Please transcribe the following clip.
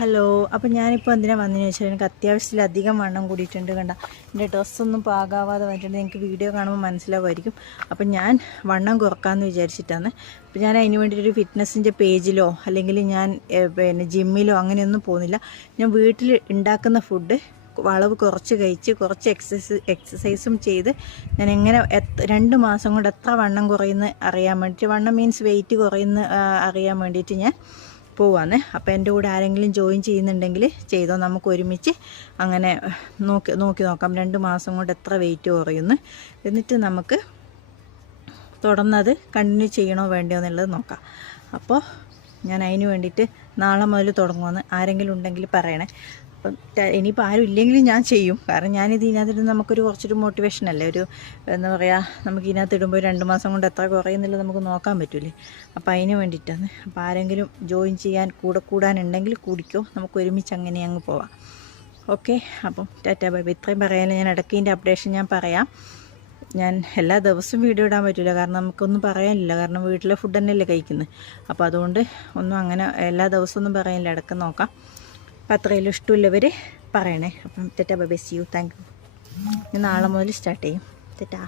Hello. അപ്പോൾ ഞാനിപ്പോൾ എന്തിനാണ് വന്നതെന്ന് വെച്ചാൽ എനിക്ക് അത്യാവശ്യത്തിലധികം വണ്ണം കൂടിയിട്ടുണ്ട്. കണ്ട എൻ്റെ ഡ്രസ്സൊന്നും പാകാവാതെ വന്നിട്ടുണ്ട്. നിങ്ങൾക്ക് വീഡിയോ കാണുമ്പോൾ മനസ്സിലാവുമായിരിക്കും. അപ്പം ഞാൻ വണ്ണം കുറക്കാമെന്ന് വിചാരിച്ചിട്ടാണ്. അപ്പോൾ ഞാൻ അതിന് വേണ്ടിയിട്ടൊരു ഫിറ്റ്നസ്സിൻ്റെ പേജിലോ അല്ലെങ്കിൽ ഞാൻ ജിമ്മിലോ അങ്ങനെയൊന്നും പോകുന്നില്ല. ഞാൻ വീട്ടിൽ ഉണ്ടാക്കുന്ന ഫുഡ് വളവ് കുറച്ച് കഴിച്ച് കുറച്ച് എക്സസൈസും ചെയ്ത് ഞാൻ എങ്ങനെ 2 മാസം കൊണ്ട് എത്ര വണ്ണം കുറയുന്ന അറിയാൻ വേണ്ടിയിട്ട്, വണ്ണം മീൻസ് വെയിറ്റ് കുറയുന്ന അറിയാൻ വേണ്ടിയിട്ട് ഞാൻ പോവാന്ന്. അപ്പോൾ എൻ്റെ കൂടെ ആരെങ്കിലും ജോയിൻ ചെയ്യുന്നുണ്ടെങ്കിൽ ചെയ്തോ, നമുക്ക് ഒരുമിച്ച് അങ്ങനെ നോക്കി നോക്കാം 2 മാസം കൊണ്ട് എത്ര വെയിറ്റ് കുറയുന്നു. എന്നിട്ട് നമുക്ക് തുടർന്നത് കണ്ടിന്യൂ ചെയ്യണോ വേണ്ടയോ എന്നുള്ളത് നോക്കാം. അപ്പോൾ ഞാൻ അതിന് വേണ്ടിയിട്ട് നാളെ മുതൽ തുടങ്ങുമെന്ന് ആരെങ്കിലും ഉണ്ടെങ്കിൽ പറയണേ. അപ്പം ഇനിയിപ്പോൾ ആരും ഇല്ലെങ്കിലും ഞാൻ ചെയ്യും. കാരണം ഞാനിത് ഇതിനകത്തിട്ട് നമുക്കൊരു കുറച്ചൊരു മോട്ടിവേഷനല്ലേ, ഒരു എന്താ പറയുക, നമുക്ക് ഇതിനകത്ത് ഇടുമ്പോൾ 2 മാസം കൊണ്ട് എത്ര കുറയുന്നുള്ളത് നമുക്ക് നോക്കാൻ പറ്റൂലേ. അപ്പോൾ അതിന് വേണ്ടിയിട്ടാണ്. അപ്പോൾ ആരെങ്കിലും ജോയിൻ ചെയ്യാൻ കൂടാനുണ്ടെങ്കിൽ കൂടിക്കോ, നമുക്ക് ഒരുമിച്ച് അങ്ങനെ അങ്ങ് പോവാം. ഓക്കെ, അപ്പം ടാറ്റാ ബൈ ബൈ. ഇത്രയും പറയാനും ഞാൻ ഇടയ്ക്ക് ഇതിൻ്റെ അപ്ഡേഷൻ ഞാൻ പറയാം. ഞാൻ എല്ലാ ദിവസവും വീഡിയോ ഇടാൻ പറ്റില്ല, കാരണം നമുക്കൊന്നും പറയാനില്ല, കാരണം വീട്ടിലെ ഫുഡ് തന്നെയല്ലേ കഴിക്കുന്നത്. അപ്പോൾ അതുകൊണ്ട് ഒന്നും അങ്ങനെ എല്ലാ ദിവസമൊന്നും പറയാനില്ല, ഇടയ്ക്ക് നോക്കാം. അപ്പോൾ അത്രയും ഇഷ്ടമുള്ളവർ പറയണേ. അപ്പം തെറ്റാ bye bye, see you, thank you. ഞാൻ നാളെ മുതൽ സ്റ്റാർട്ട് ചെയ്യും. തെറ്റാ.